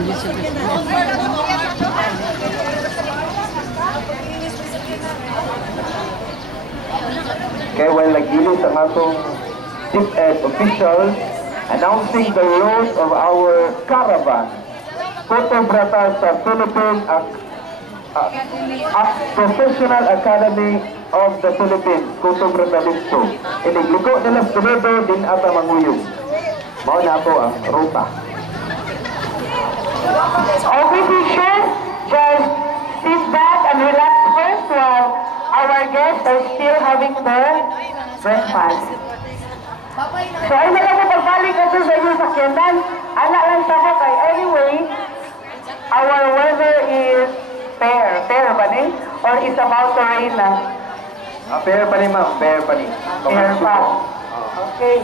Kaya while nagilid ang atong DepEd officials announcing the route of our caravan, Cotobrata sa Philippine Professional Academy of the Philippines, Cotobrata Dito. Inigliko nila sa Toledo din ata manguyong. Mao na po ang ruta. All musicians, just sit back and relax first while our guests are still having their breakfast. So ay na lang po pagbalik kasi sa inyong sakyanan. Anak lang sa ko kay anyway, our weather is fair. Fair ba ni? Or is about to rain na? Fair pa ni ma'am, fair pa ni. Fair pa. Okay.